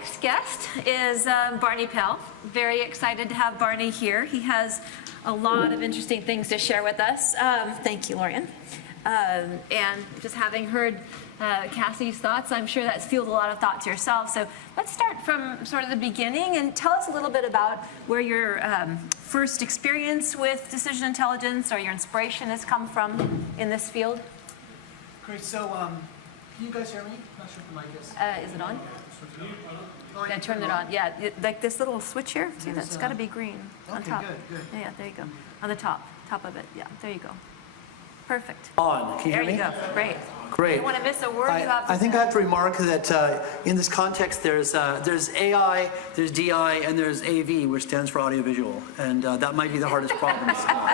next guest is Barney Pell. Very excited to have Barney here. He has a lot of interesting things to share with us. Thank you, Lorian. And just having heard Cassie's thoughts, I'm sure that's fueled a lot of thoughts yourself. So let's start from sort of the beginning and tell us a little bit about where your first experience with decision intelligence or your inspiration has come from in this field. Great. So, can you guys hear me? I'm not sure if the mic is. Is it on? Oh, Yeah, turn it on. Yeah, like this little switch here. See, that's got to be green on top. Good. Yeah, there you go. On the top of it. Yeah, there you go. Perfect. On. Can you hear me? There you go. Great. Great. You don't want to miss a word you have to I think say. I have to remark that in this context, there's AI, there's DI, and there's AV, which stands for audiovisual, and that might be the hardest problem to solve.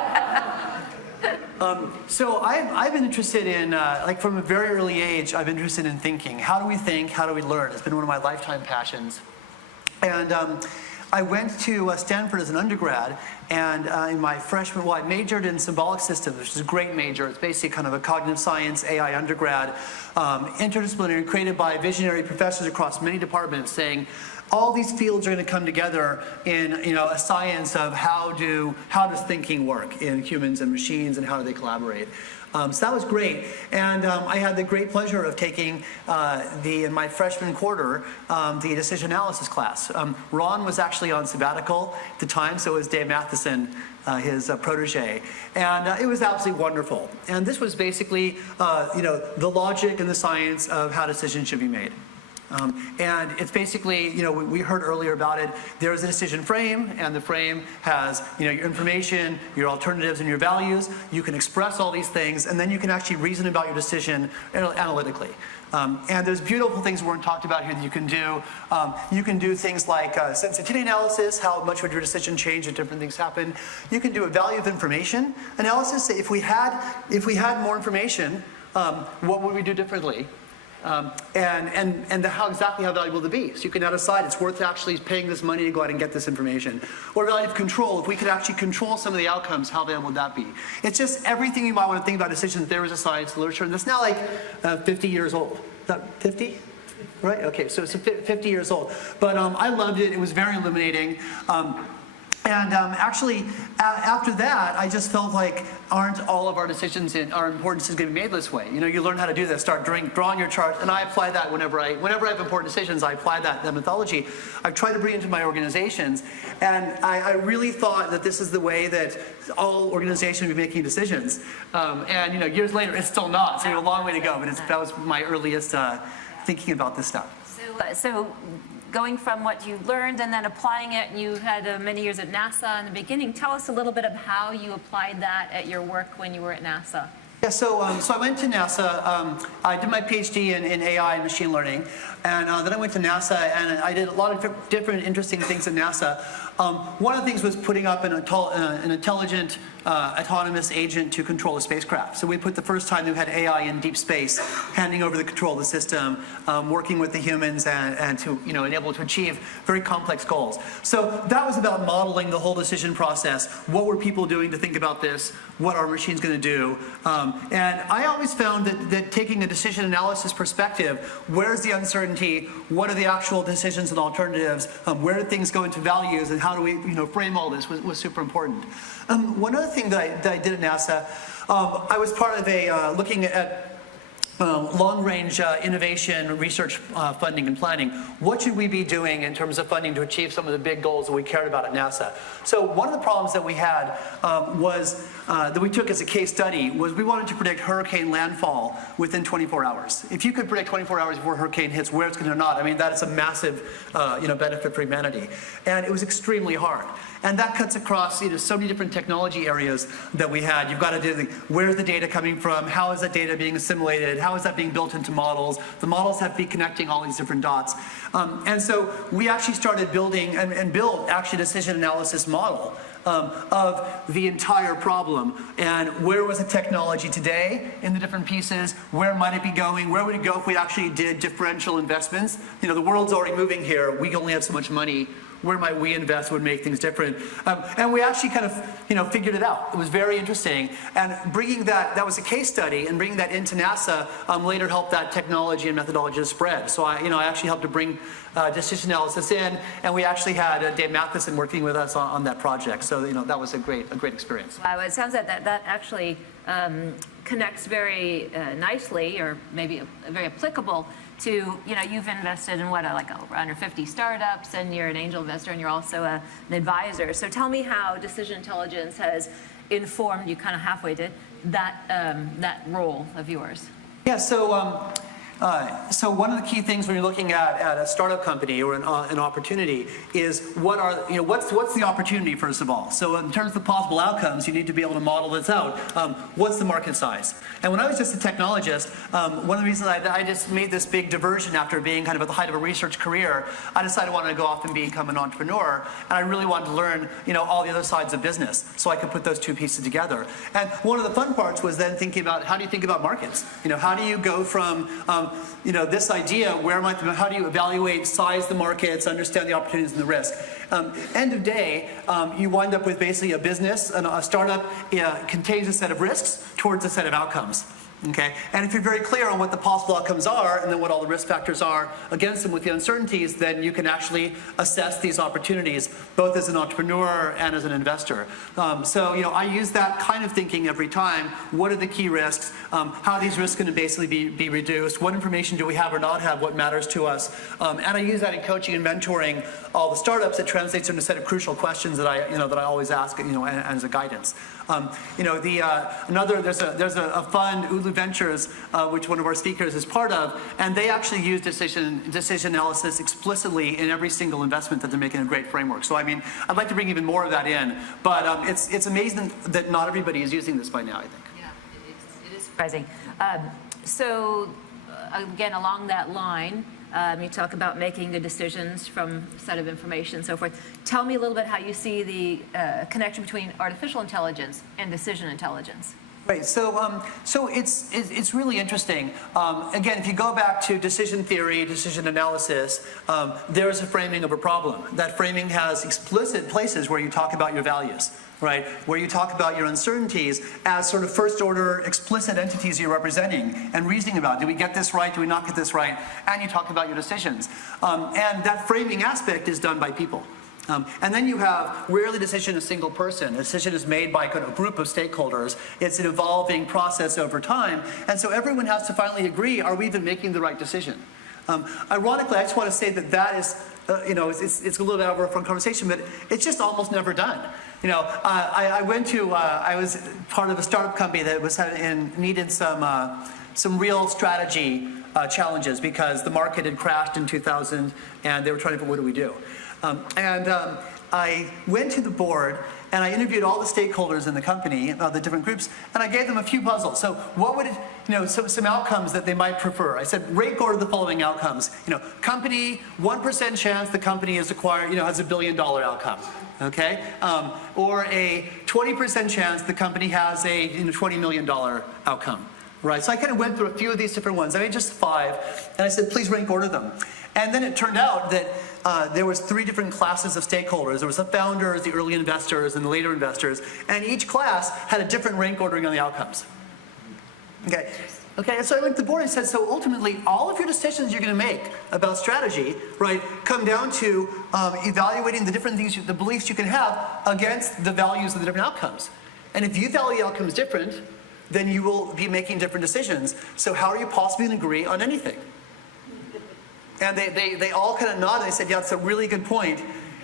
So I've been interested in, like from a very early age, I've been interested in thinking. How do we think? How do we learn? It's been one of my lifetime passions. And I went to Stanford as an undergrad, and in my freshman, well, I majored in symbolic systems, which is a great major. It's basically kind of a cognitive science, AI undergrad, interdisciplinary, created by visionary professors across many departments, saying all these fields are going to come together in a science of how does thinking work in humans and machines, and how do they collaborate. So that was great, and I had the great pleasure of taking in my freshman quarter the decision analysis class. Ron was actually on sabbatical at the time, so was Dave Matheson, his protege, and it was absolutely wonderful. And this was basically the logic and the science of how decisions should be made. And it's basically, we heard earlier about it, there's a decision frame, and the frame has, your information, your alternatives, and your values. You can express all these things, and then you can actually reason about your decision analytically. And there's beautiful things we weren't talked about here that you can do. You can do things like sensitivity analysis, how much would your decision change if different things happen. You can do a value of information analysis. If we had more information, what would we do differently? And how valuable to be. So you can now decide it's worth actually paying this money to go out and get this information. Or value of control. If we could actually control some of the outcomes, how valuable would that be? It's just everything you might want to think about decisions. There is a science literature, and that's now like 50 years old. Is that 50? Right? Okay, so it's 50 years old. But I loved it. It was very illuminating. Actually, after that, I just felt like, aren't all of our decisions and our importance is going to be made this way? You learn how to do this, start drawing your chart, and I apply that whenever I have important decisions, I apply that methodology. I've tried to bring it into my organizations, and I really thought that this is the way that all organizations would be making decisions. Years later, it's still not, so we have a long way to go, but that was my earliest thinking about this stuff. So going from what you learned and then applying it, you had many years at NASA in the beginning. Tell us a little bit of how you applied that at your work when you were at NASA. Yeah, so I went to NASA. I did my PhD in AI and machine learning, and then I went to NASA, and I did a lot of different interesting things at NASA. One of the things was putting up an intelligent, autonomous agent to control a spacecraft. So we put the first time we had AI in deep space, handing over the control of the system, working with the humans, and to enable to achieve very complex goals. So that was about modeling the whole decision process. What were people doing to think about this? What are machines going to do? And I always found that taking a decision analysis perspective, where's the uncertainty? What are the actual decisions and alternatives? Where do things go into values? And how do we frame all this was super important. One other thing that I did at NASA, I was part of a looking at long-range innovation, research funding and planning. What should we be doing in terms of funding to achieve some of the big goals that we cared about at NASA? So one of the problems that we had that we took as a case study was we wanted to predict hurricane landfall within 24 hours. If you could predict 24 hours before a hurricane hits where it's going to not, I mean, that is a massive benefit for humanity. And it was extremely hard. And that cuts across so many different technology areas that we had. You've got to do where's the data coming from? How is that data being assimilated? How is that being built into models? The models have to be connecting all these different dots. And so we actually started building and built actually a decision analysis model of the entire problem. And where was the technology today in the different pieces? Where might it be going? Where would it go if we actually did differential investments? The world's already moving here. We only have so much money. where might we invest would make things different. And we actually kind of, figured it out. It was very interesting. And bringing that was a case study, and bringing that into NASA later helped that technology and methodology to spread. So I actually helped to bring decision analysis in, and we actually had Dave Matheson working with us on that project. So that was a great experience. Wow, it sounds like that actually connects very nicely, or maybe very applicable to, you've invested in like around 50 startups, and you're an angel investor, and you're also an advisor. So tell me how decision intelligence has informed, you kind of halfway did, that role of yours. Yeah, so one of the key things when you're looking at a startup company or an opportunity is what's the opportunity, first of all. So in terms of the possible outcomes, you need to be able to model this out. What's the market size? And when I was just a technologist, one of the reasons I just made this big diversion after being kind of at the height of a research career, I decided I wanted to go off and become an entrepreneur, and I really wanted to learn all the other sides of business so I could put those two pieces together. And one of the fun parts was then thinking about, how do you think about markets? How do you go from this idea, how do you evaluate, size the markets, understand the opportunities and the risk? End of day, you wind up with basically a business, a startup contains a set of risks towards a set of outcomes. Okay, and if you're very clear on what the possible outcomes are, and then what all the risk factors are against them with the uncertainties, then you can actually assess these opportunities, both as an entrepreneur and as an investor. So I use that kind of thinking every time. What are the key risks? How are these risks going to basically be reduced? What information do we have or not have? What matters to us? And I use that in coaching and mentoring all the startups. It translates into a set of crucial questions that I always ask, as a guidance. There's a fund, Ulu Ventures, which one of our speakers is part of, and they actually use decision analysis explicitly in every single investment that they're making a great framework. So I'd like to bring even more of that in, but it's amazing that not everybody is using this by now, I think. Yeah, it is surprising. So again, along that line, you talk about making the decisions from a set of information and so forth. Tell me a little bit how you see the connection between artificial intelligence and decision intelligence. Right. So it's really interesting. Again, if you go back to decision theory, decision analysis, there is a framing of a problem. That framing has explicit places where you talk about your values, right? Where you talk about your uncertainties as sort of first-order explicit entities you're representing and reasoning about. Do we get this right? Do we not get this right? And you talk about your decisions. And that framing aspect is done by people. And then you have, rarely decision a single person. A decision is made by a group of stakeholders. It's an evolving process over time. And so everyone has to finally agree, are we even making the right decision? Ironically, I just want to say that is, it's a little bit of a fun conversation, but it's just almost never done. I was part of a startup company that needed some real strategy challenges because the market had crashed in 2000 and they were trying to figure, what do we do? I went to the board and I interviewed all the stakeholders in the company, the different groups, and I gave them a few puzzles. So what would some outcomes that they might prefer? I said, rate order the following outcomes. Company, 1% chance the company is acquired, has $1 billion outcome. Okay? Or a 20% chance the company has a $20 million outcome. Right? So I kind of went through a few of these different ones. I made just 5, and I said, please rank order them. And then it turned out that there was 3 different classes of stakeholders. There was the founders, the early investors, and the later investors. And each class had a different rank ordering on the outcomes. Okay. Okay, so I went to the board and said, so ultimately, all of your decisions you're going to make about strategy, right, come down to evaluating the different things, the beliefs you can have against the values of the different outcomes. And if you value outcomes different, then you will be making different decisions. So how are you possibly going to agree on anything? And they all kind of nodded. They said, yeah, that's a really good point.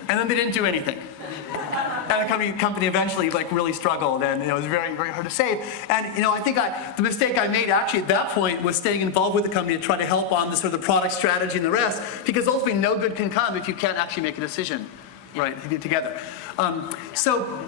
And then they didn't do anything. And the company eventually really struggled, and it was very, very hard to save. And I think the mistake I made actually at that point was staying involved with the company to try to help on the sort of the product strategy and the rest, because ultimately no good can come if you can't actually make a decision, right, together. So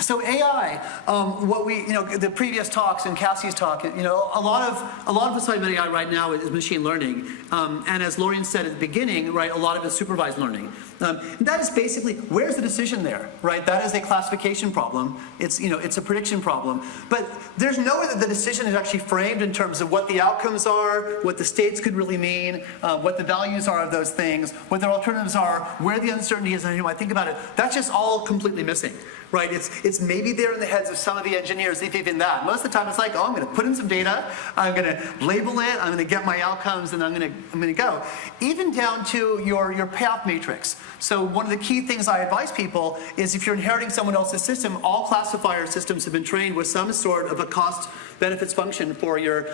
So AI, what we, the previous talks and Cassie's talk, a lot of us talking about AI right now is machine learning, and as Lorian said at the beginning, right, a lot of it is supervised learning. And that is basically, where's the decision there, right? That is a classification problem. It's, it's a prediction problem, but there's no way that the decision is actually framed in terms of what the outcomes are, what the states could really mean, what the values are of those things, what their alternatives are, where the uncertainty is, and I think about it, that's just all completely missing. Right, it's maybe there in the heads of some of the engineers, if even that. Most of the time it's like, oh, I'm going to put in some data, I'm going to label it, I'm going to get my outcomes, and I'm going to go. Even down to your payoff matrix. So one of the key things I advise people is if you're inheriting someone else's system, all classifier systems have been trained with some sort of a cost benefits function for your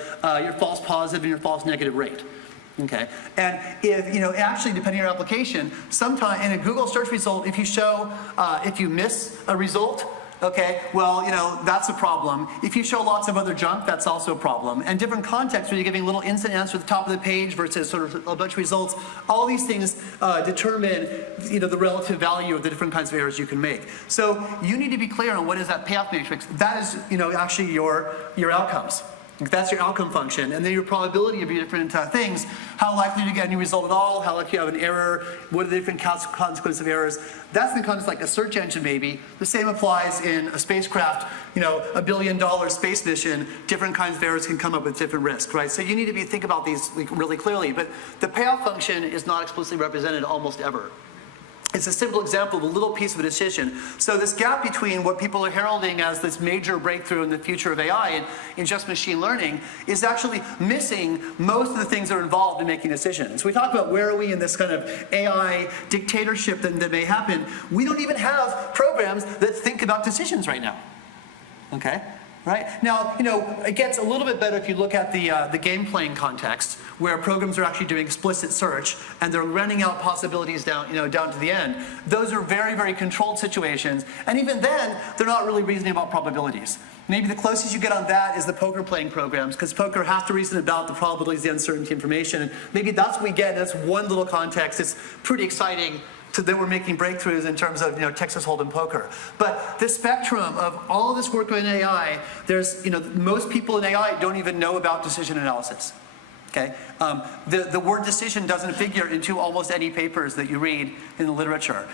false positive and your false negative rate. Okay, and if, actually depending on your application, sometime in a Google search result, if you miss a result, okay, well, that's a problem. If you show lots of other junk, that's also a problem. And different contexts where you're giving a little instant answer at the top of the page versus sort of a bunch of results, all these things determine, the relative value of the different kinds of errors you can make. So you need to be clear on what is that payoff matrix. That is, actually your outcomes. That's your outcome function, and then your probability of your different things, how likely to get any result at all, how likely you have an error, what are the different consequences of errors. That's in the context like a search engine maybe. The same applies in a spacecraft, $1 billion space mission, different kinds of errors can come up with different risks, right? So you need to think about these really clearly, but the payoff function is not explicitly represented almost ever. It's a simple example of a little piece of a decision. So this gap between what people are heralding as this major breakthrough in the future of AI in just machine learning is actually missing most of the things that are involved in making decisions. We talk about where are we in this kind of AI dictatorship that may happen. We don't even have programs that think about decisions right now. Okay? Right? Now, it gets a little bit better if you look at the game playing context, where programs are actually doing explicit search and they're running out possibilities down to the end. Those are very, very controlled situations, and even then, they're not really reasoning about probabilities. Maybe the closest you get on that is the poker playing programs, because poker has to reason about the probabilities, the uncertainty information, and maybe that's what we get. That's one little context. It's pretty exciting that we're making breakthroughs in terms of Texas Hold'em poker. But the spectrum of all of this work in AI, there's most people in AI don't even know about decision analysis. Okay, the word decision doesn't figure into almost any papers that you read in the literature.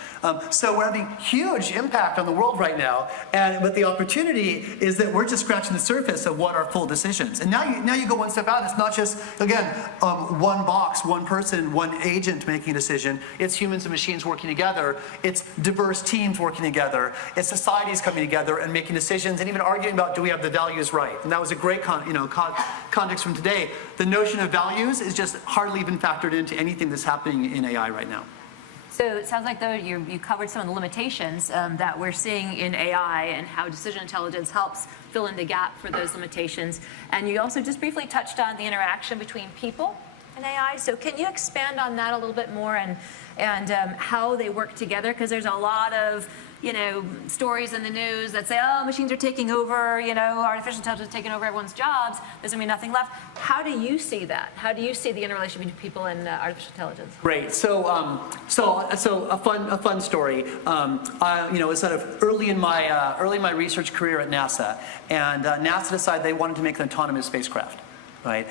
So we're having huge impact on the world right now, but the opportunity is that we're just scratching the surface of what are full decisions. And now you go one step out. It's not just, again, one box, one person, one agent making a decision. It's humans and machines working together. It's diverse teams working together. It's societies coming together and making decisions and even arguing about, do we have the values right? And that was a great context from today. The notion of values is just hardly even factored into anything that's happening in AI right now. So it sounds like, though, you covered some of the limitations that we're seeing in AI and how decision intelligence helps fill in the gap for those limitations. And you also just briefly touched on the interaction between people and AI. So can you expand on that a little bit more and how they work together? Because there's a lot of stories in the news that say, oh, machines are taking over, artificial intelligence is taking over everyone's jobs. There's going to be nothing left. How do you see that? How do you see the interrelation between people and artificial intelligence? Great. So a fun story. I was sort of early in my research career at NASA, and NASA decided they wanted to make an autonomous spacecraft. Right?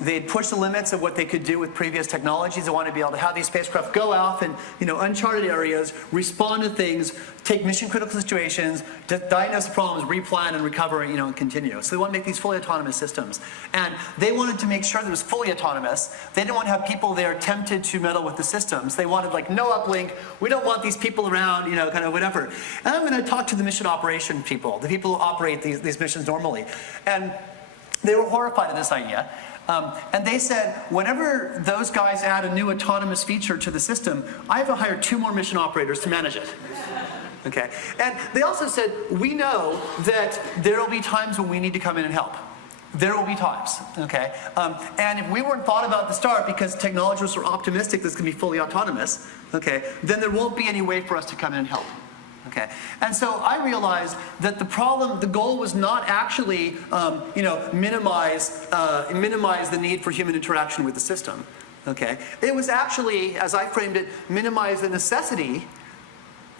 They'd pushed the limits of what they could do with previous technologies. They wanted to be able to have these spacecraft go off in uncharted areas, respond to things, take mission-critical situations, diagnose problems, replan, and recover, and continue. So they want to make these fully autonomous systems. And they wanted to make sure that it was fully autonomous. They didn't want to have people there tempted to meddle with the systems. They wanted, no uplink. We don't want these people around, kind of whatever. And I'm going to talk to the mission operation people, the people who operate these missions normally. And they were horrified at this idea. And they said, whenever those guys add a new autonomous feature to the system, I have to hire 2 more mission operators to manage it. Okay? And they also said, we know that there will be times when we need to come in and help. There will be times, okay? And if we weren't thought about at the start because technologists were optimistic this can be fully autonomous, okay, then there won't be any way for us to come in and help. Okay, and so I realized that the goal was not actually, minimize the need for human interaction with the system. Okay, it was actually, as I framed it, minimize the necessity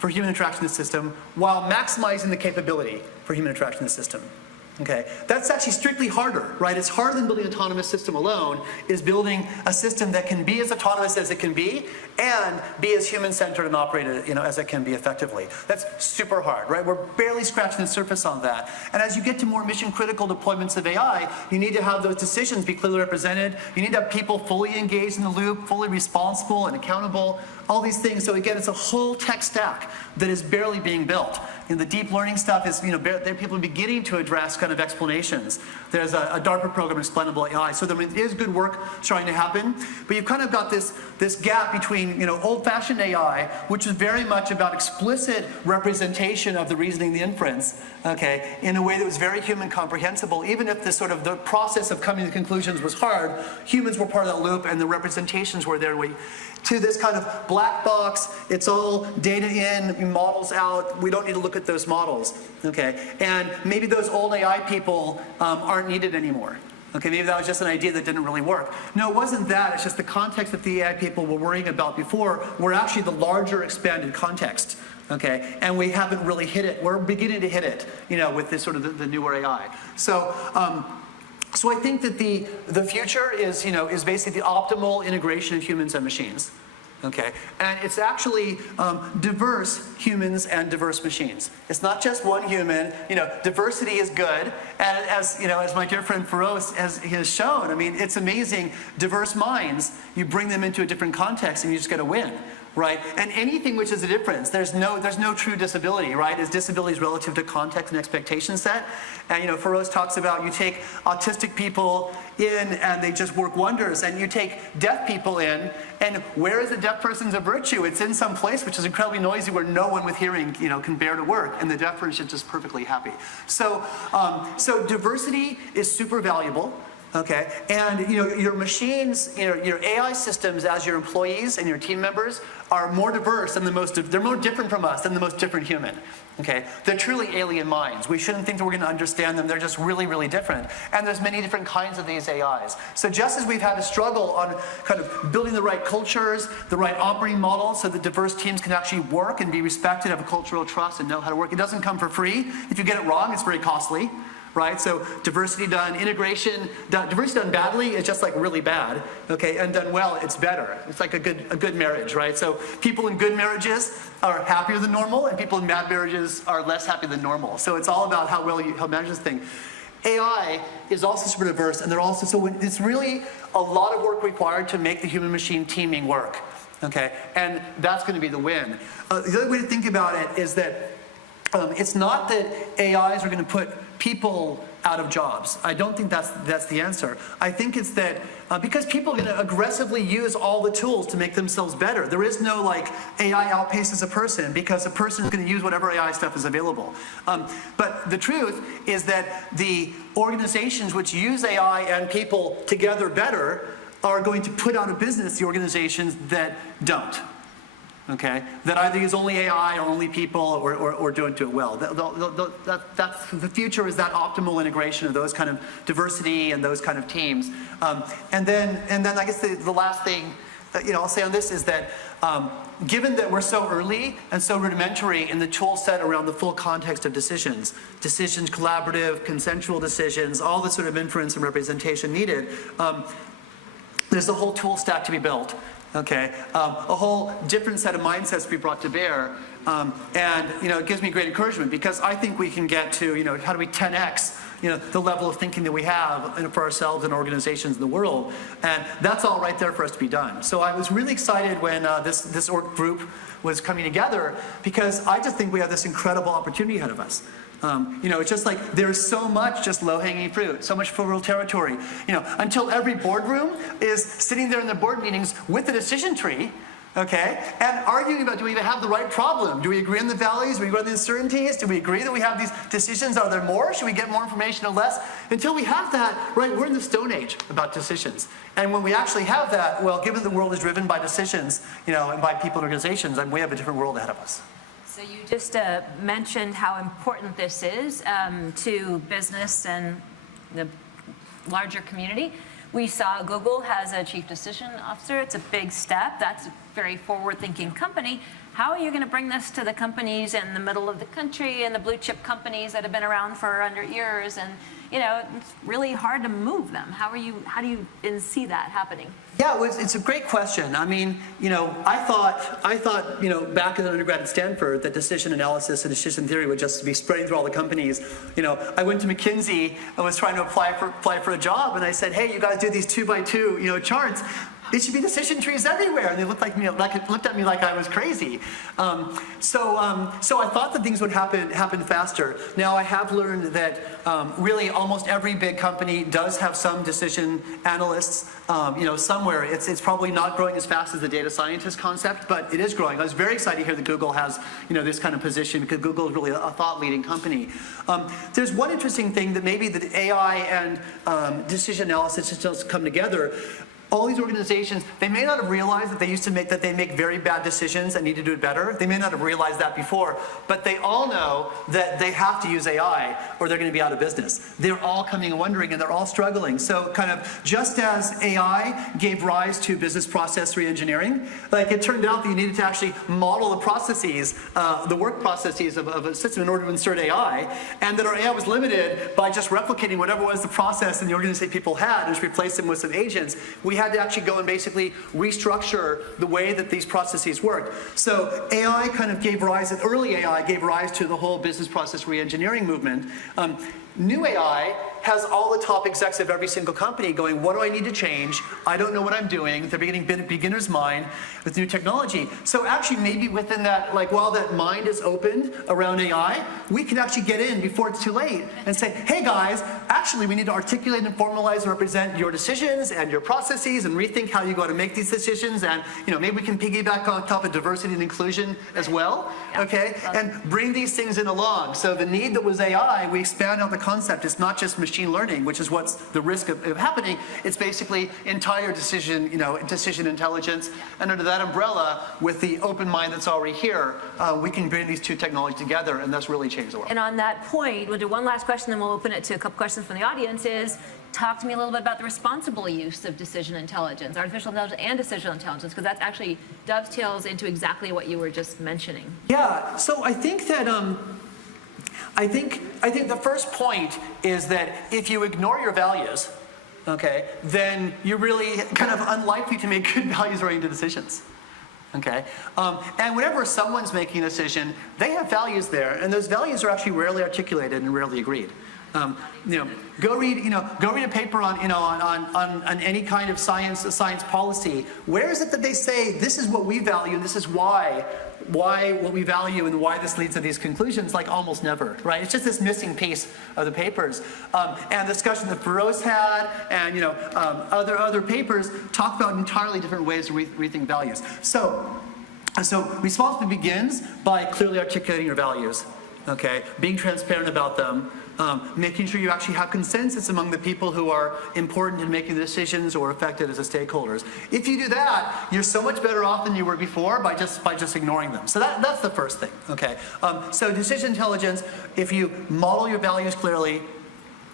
for human interaction in the system while maximizing the capability for human interaction in the system. Okay, that's actually strictly harder, right? It's harder than building an autonomous system alone, is building a system that can be as autonomous as it can be and be as human-centered and operated, as it can be effectively. That's super hard, right? We're barely scratching the surface on that. And as you get to more mission-critical deployments of AI, you need to have those decisions be clearly represented. You need to have people fully engaged in the loop, fully responsible and accountable, all these things. So again, it's a whole tech stack that is barely being built. And the deep learning stuff is, people are beginning to address kind of explanations. There's a DARPA program, Explainable AI. So there is good work trying to happen. But you've kind of got this gap between, old-fashioned AI, which is very much about explicit representation of the reasoning, the inference, okay, in a way that was very human comprehensible. Even if the process of coming to conclusions was hard, humans were part of that loop and the representations were there. To this kind of black box, it's all data in, models out, we don't need to look at those models, okay? And maybe those old AI people aren't needed anymore. Okay, maybe that was just an idea that didn't really work. No, it wasn't that, it's just the context that the AI people were worrying about before were actually the larger expanded context, okay? And we haven't really hit it, we're beginning to hit it, with this sort of the newer AI. So I think that the future is basically the optimal integration of humans and machines. Okay, and it's actually diverse humans and diverse machines. It's not just one human. Diversity is good, and as my dear friend Feroz has shown, I mean, it's amazing. Diverse minds, you bring them into a different context, and you just get a win. Right? And anything which is a difference, there's no true disability, right? Is disability relative to context and expectation set. And Feroz talks about you take autistic people in and they just work wonders, and you take deaf people in, and where is the deaf person's a virtue? It's in some place which is incredibly noisy where no one with hearing can bear to work, and the deaf person is just perfectly happy. So diversity is super valuable. Okay, and your machines, your AI systems as your employees and your team members are more diverse than they're more different from us than the most different human. Okay, they're truly alien minds. We shouldn't think that we're going to understand them. They're just really, really different. And there's many different kinds of these AIs. So just as we've had a struggle on kind of building the right cultures, the right operating models so that diverse teams can actually work and be respected, have a cultural trust and know how to work. It doesn't come for free. If you get it wrong, it's very costly. Right? So diversity done badly is just like really bad, okay? And done well, it's better. It's like a good marriage, right? So people in good marriages are happier than normal, and people in bad marriages are less happy than normal. So it's all about how well you manage this thing. AI is also super diverse, and it's really a lot of work required to make the human-machine teaming work, okay? And that's going to be the win. The other way to think about it is that it's not that AIs are going to put people out of jobs. I don't think that's the answer. I think it's that because people are going to aggressively use all the tools to make themselves better. There is no like AI outpaces a person because a person is going to use whatever AI stuff is available. But the truth is that the organizations which use AI and people together better are going to put out of business the organizations that don't. Okay, that either use only AI or only people or don't do it well. That's the future is that optimal integration of those kind of diversity and those kind of teams. And then I guess the last thing I'll say on this is that given that we're so early and so rudimentary in the tool set around the full context of decisions, collaborative, consensual decisions, all the sort of inference and representation needed, there's a whole tool stack to be built. Okay, a whole different set of mindsets to be brought to bear, and it gives me great encouragement because I think we can get to how do we 10x the level of thinking that we have for ourselves and organizations in the world, and that's all right there for us to be done. So I was really excited when this org group was coming together because I just think we have this incredible opportunity ahead of us. It's just like there's so much just low-hanging fruit, so much fertile territory. Until every boardroom is sitting there in the board meetings with a decision tree, okay, and arguing about do we even have the right problem? Do we agree on the values? Do we agree on the uncertainties? Do we agree that we have these decisions? Are there more? Should we get more information or less? Until we have that, right, we're in the Stone Age about decisions. And when we actually have that, well, given the world is driven by decisions, and by people and organizations, then we have a different world ahead of us. So you just mentioned how important this is to business and the larger community. We saw Google has a chief decision officer. It's a big step. That's a very forward-thinking company. how are you going to bring this to the companies in the middle of the country and the blue chip companies that have been around for under years? And, you know, it's really hard to move them. How do you see that happening? Yeah, it's a great question. I mean, you know, I thought, you know, back as an undergrad at Stanford, that decision analysis and decision theory would just be spreading through all the companies. You know, I went to McKinsey and was trying to apply for a job, and I said, hey, you guys do these 2x2, you know, charts. It should be decision trees everywhere, and they looked at me like I was crazy. So I thought that things would happen faster. Now I have learned that really almost every big company does have some decision analysts. You know, somewhere it's probably not growing as fast as the data scientist concept, but it is growing. I was very excited to hear that Google has, you know, this kind of position, because Google is really a thought-leading company. There's one interesting thing that maybe that AI and decision analysis just come together. All these organizations, they may not have realized that they make very bad decisions and need to do it better. They may not have realized that before, but they all know that they have to use AI or they're going to be out of business. They're all coming and wondering, and they're all struggling. So kind of just as AI gave rise to business process reengineering, like it turned out that you needed to actually model the processes, the work processes of a system in order to insert AI, and that our AI was limited by just replicating whatever was the process and the organization people had and just replace them with some agents. We had to actually go and basically restructure the way that these processes work. So AI kind of early AI gave rise to the whole business process reengineering movement. New AI has all the top execs of every single company going, what do I need to change? I don't know what I'm doing. They're getting beginner's mind with new technology. So actually maybe within that, like while that mind is opened around AI, we can actually get in before it's too late and say, hey guys, actually we need to articulate and formalize and represent your decisions and your processes and rethink how you go to make these decisions. And you know, maybe we can piggyback on top of diversity and inclusion as well, okay? And bring these things in along. So the need that was AI, we expand out the concept. It's not just machine learning, which is what's the risk of happening. It's basically entire decision, you know, decision intelligence. And under that umbrella, with the open mind that's already here, we can bring these two technologies together, and that's really changed the world. And on that point, we'll do one last question, then we'll open it to a couple questions from the audience. Is talk to me a little bit about the responsible use of decision intelligence, artificial intelligence and decision intelligence, because that actually dovetails into exactly what you were just mentioning. Yeah. So I think that. I think the first point is that if you ignore your values, okay, then you're really kind of unlikely to make good values-oriented decisions. Okay, and whenever someone's making a decision, they have values there, and those values are actually rarely articulated and rarely agreed. You know, go read a paper on any kind of science policy. Where is it that they say this is what we value and this is why what we value and why this leads to these conclusions? Like almost never, right? It's just this missing piece of the papers. And the discussion that Burroughs had, and you know, other papers talk about entirely different ways to rethink values. So responsibility begins by clearly articulating your values. Okay, being transparent about them. Making sure you actually have consensus among the people who are important in making the decisions or affected as the stakeholders. If you do that, you're so much better off than you were before by just ignoring them. So that's the first thing. Okay. So decision intelligence, if you model your values clearly,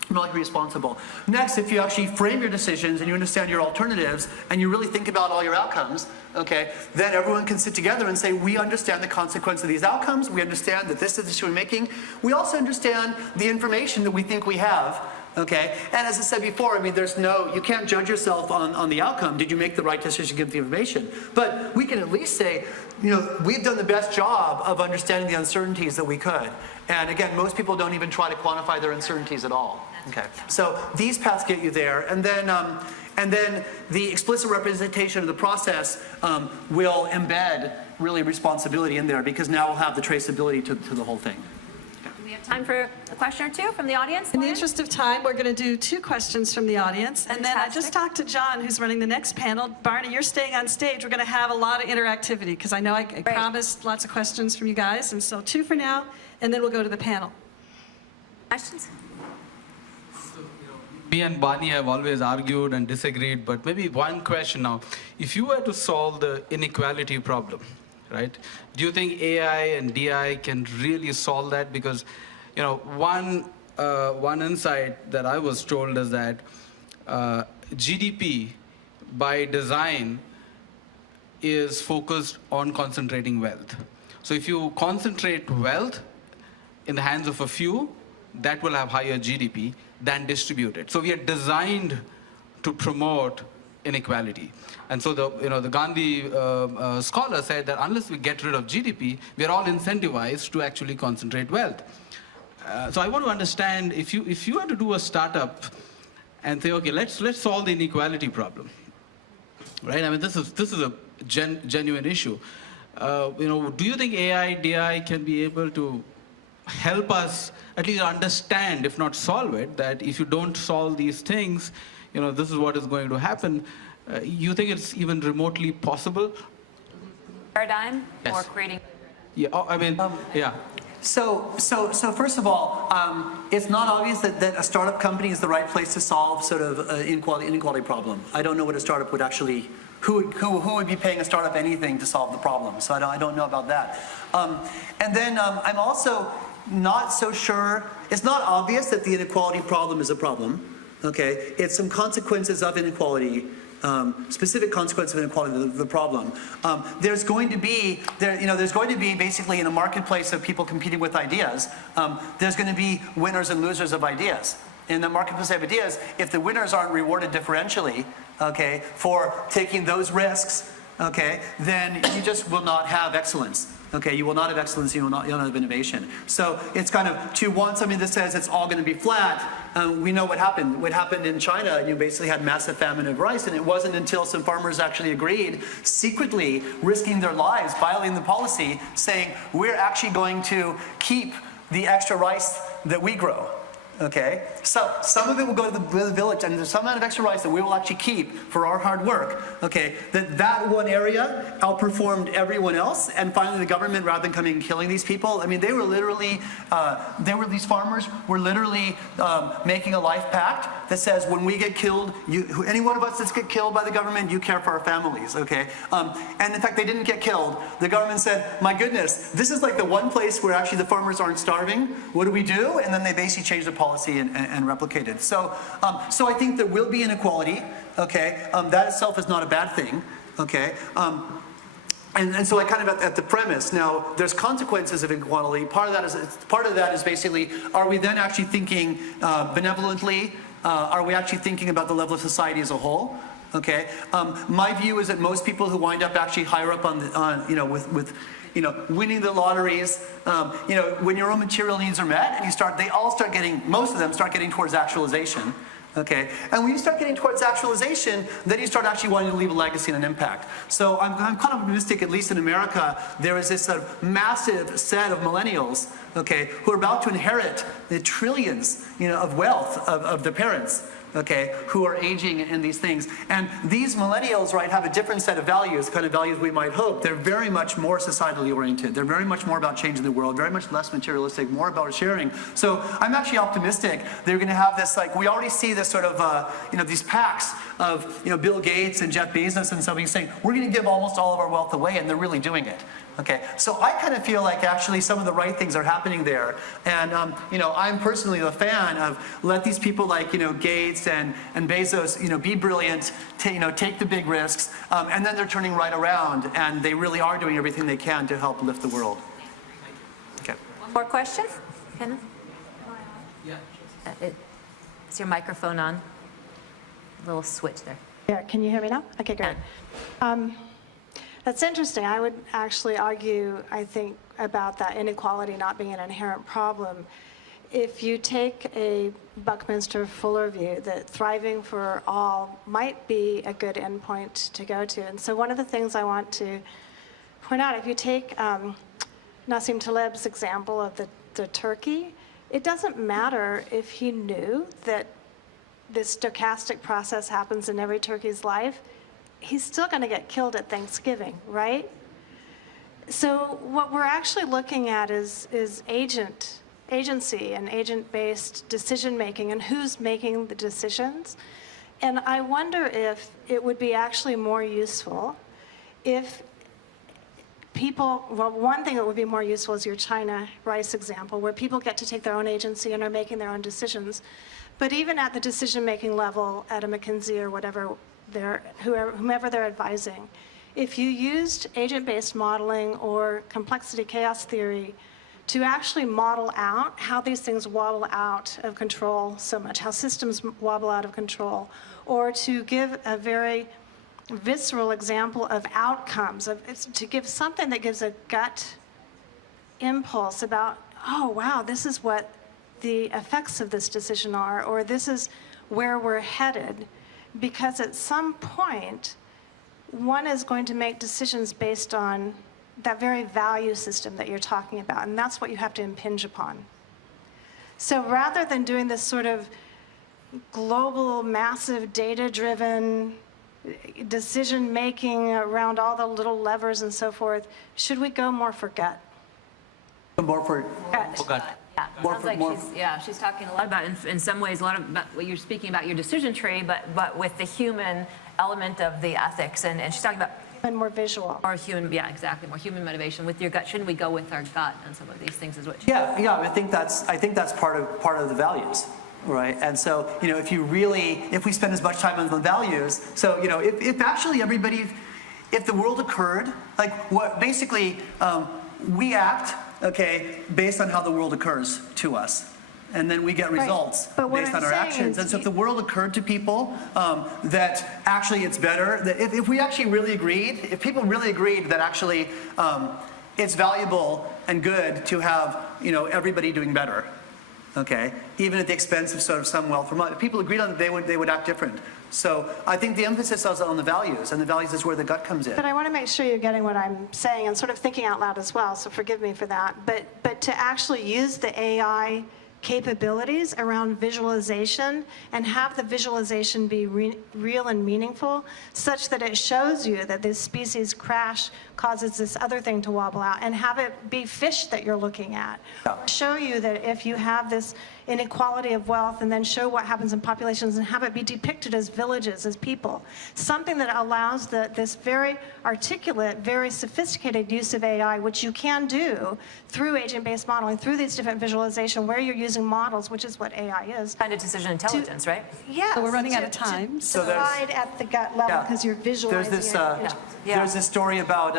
you're likely responsible. Next, if you actually frame your decisions and you understand your alternatives and you really think about all your outcomes, okay, then everyone can sit together and say, we understand the consequence of these outcomes, we understand that this is the decision we're making, we also understand the information that we think we have, okay? And as I said before, I mean, you can't judge yourself on the outcome. Did you make the right decision given the information? But we can at least say, you know, we've done the best job of understanding the uncertainties that we could. And again, most people don't even try to quantify their uncertainties at all. Okay, so these paths get you there, and then the explicit representation of the process will embed really responsibility in there, because now we'll have the traceability to the whole thing. Do we have time for a question or two from the audience? In the interest of time, we're going to do 2 questions from the audience. And then I just talked to John, who's running the next panel. Barney, you're staying on stage. We're going to have a lot of interactivity, because I know I promised lots of questions from you guys. And so 2 for now, and then we'll go to the panel. Questions? Me and Barney have always argued and disagreed, but maybe one question now. If you were to solve the inequality problem, right, do you think AI and DI can really solve that? Because, you know, one insight that I was told is that GDP, by design, is focused on concentrating wealth. So if you concentrate wealth in the hands of a few, that will have higher GDP than distribute it. So we are designed to promote inequality. And so the Gandhi scholar said that unless we get rid of GDP, we are all incentivized to actually concentrate wealth. So I want to understand, if you were to do a startup and say, okay, let's solve the inequality problem, right? I mean, this is a genuine issue. Do you think AI, DI can be able to help us at least understand, if not solve it, that if you don't solve these things, this is what is going to happen? You think it's even remotely possible? Paradigm Yes. or creating? Yeah, I mean, yeah. So first of all, it's not obvious that a startup company is the right place to solve sort of inequality problem. I don't know what a startup would actually, who would be paying a startup anything to solve the problem. So I don't know about that. And then I'm also not so sure. It's not obvious that the inequality problem is a problem. Okay, it's some consequences of inequality. Specific consequences of inequality, the problem. There's going to be basically in a marketplace of people competing with ideas, there's going to be winners and losers of ideas. In the marketplace of ideas, if the winners aren't rewarded differentially, okay, for taking those risks, okay, then you just will not have excellence. Okay, you will not have excellence, you'll not have innovation. So it's kind of, to want something that says it's all going to be flat, we know what happened. What happened in China, you basically had massive famine of rice, and it wasn't until some farmers actually agreed, secretly risking their lives, violating the policy, saying, we're actually going to keep the extra rice that we grow. Okay, so some of it will go to the village, and there's some amount of extra rice that we will actually keep for our hard work. Okay, that one area outperformed everyone else, and finally the government, rather than coming and killing these people, I mean, they were literally, these farmers were literally making a life pact that says, when we get killed, any one of us that's get killed by the government, you care for our families. Okay, and in fact, they didn't get killed. The government said, my goodness, this is like the one place where actually the farmers aren't starving. What do we do? And then they basically changed the policy and replicated. So I think there will be inequality. Okay, that itself is not a bad thing. Okay, and so I kind of at the premise. Now there's consequences of inequality. Part of that is basically, are we then actually thinking benevolently? Are we actually thinking about the level of society as a whole? Okay, my view is that most people who wind up actually higher up with winning the lotteries, when your own material needs are met, and most of them start getting towards actualization. Okay, and when you start getting towards actualization, then you start actually wanting to leave a legacy and an impact. So I'm kind of optimistic, at least in America, there is this sort of massive set of millennials, okay, who are about to inherit the trillions, of wealth of their parents. Okay, who are aging in these things. And these millennials, right, have a different set of values, kind of values we might hope. They're very much more societally oriented. They're very much more about changing the world, very much less materialistic, more about sharing. So I'm actually optimistic they're going to have this, like, we already see this sort of, these pacts of, Bill Gates and Jeff Bezos and somebody saying, we're going to give almost all of our wealth away, and they're really doing it. Okay, so I kind of feel like actually some of the right things are happening there, and I'm personally a fan of let these people like Gates and Bezos be brilliant, take the big risks, and then they're turning right around, and they really are doing everything they can to help lift the world. Okay. One more question, Kenneth? Yeah. Is your microphone on? A little switch there. Yeah, can you hear me now? Okay, great. That's interesting. I would actually argue, I think, about that inequality not being an inherent problem. If you take a Buckminster Fuller view that thriving for all might be a good endpoint to go to. And so one of the things I want to point out, if you take Nassim Taleb's example of the turkey, it doesn't matter if he knew that this stochastic process happens in every turkey's life. He's still going to get killed at Thanksgiving, right? So what we're actually looking at is agency and agent-based decision-making and who's making the decisions. And I wonder if it would be actually more useful if people, well, one thing that would be more useful is your China rice example, where people get to take their own agency and are making their own decisions. But even at the decision-making level at a McKinsey or whatever, whomever they're advising, if you used agent-based modeling or complexity chaos theory to actually model out how these things wobble out of control so much, how systems wobble out of control, or to give a very visceral example of outcomes, to give something that gives a gut impulse about, oh, wow, this is what the effects of this decision are, or this is where we're headed. Because at some point, one is going to make decisions based on that very value system that you're talking about, and that's what you have to impinge upon. So rather than doing this sort of global, massive, data-driven decision-making around all the little levers and so forth, should we go more for gut? More for Gut. Yeah, More sounds for- like more- she's talking a lot about, in some ways, a lot about what you're speaking about your decision tree, but with the human element of the ethics, and she's talking about And more visual. more human, yeah, exactly, more human motivation with your gut. Shouldn't we go with our gut on some of these things? Is what she Yeah, I think that's part of the values, right? And so, if we spend as much time on the values, so if actually if the world occurred, like what basically we act, okay, based on how the world occurs to us. And then we get results But what based I'm on our saying actions. is And so if the world occurred to people that actually it's better, that if we actually really agreed, if people really agreed that actually it's valuable and good to have everybody doing better, okay, even at the expense of sort of some wealth from others, if people agreed on it, they would act different. So I think the emphasis is on the values, and the values is where the gut comes in. But I want to make sure you're getting what I'm saying and sort of thinking out loud as well, so forgive me for that. But to actually use the AI capabilities around visualization and have the visualization be real and meaningful, such that it shows you that this species crash causes this other thing to wobble out, and have it be fish that you're looking at. Yeah. Show you that if you have this inequality of wealth, and then show what happens in populations, and have it be depicted as villages, as people. Something that allows this very articulate, very sophisticated use of AI, which you can do through agent-based modeling, through these different visualization, where you're using models, which is what AI is. kind of decision intelligence, right? Yes. So we're running out of time. To decide at the gut level, Yeah. because you're visualizing There's this, it. Yeah. there's this story about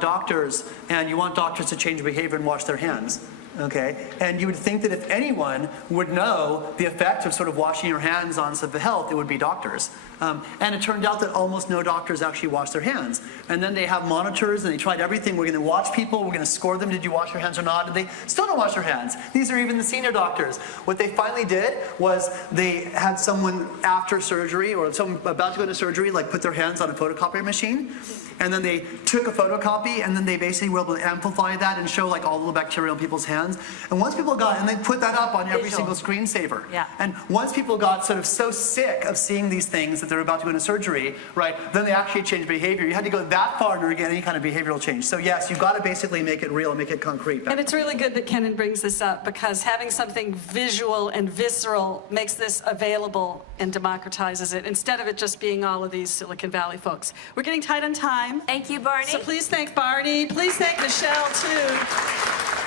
doctors, and you want doctors to change behavior and wash their hands. Okay, and you would think that if anyone would know the effect of sort of washing your hands on sort of the health, it would be doctors. And it turned out that almost no doctors actually wash their hands. And then they have monitors, and they tried everything. We're going to watch people. We're going to score them. Did you wash your hands or not? And they still don't wash their hands. These are even the senior doctors. What they finally did was they had someone after surgery, or someone about to go to surgery, like put their hands on a photocopier machine, and then they took a photocopy, and then they basically were able to amplify that and show like all the bacteria on people's hands. And once people got, and they put that up on every Visual. single screensaver. Yeah. And once people got sort of so sick of seeing these things that they're about to go into surgery, right, then they actually changed behavior. You had to go that far in order to get any kind of behavioral change. So yes, you've got to basically make it real and make it concrete. And it's really good that Kenan brings this up, because having something visual and visceral makes this available and democratizes it, instead of it just being all of these Silicon Valley folks. We're getting tight on time. Thank you, Barney. So please thank Barney. Please thank Michele, too.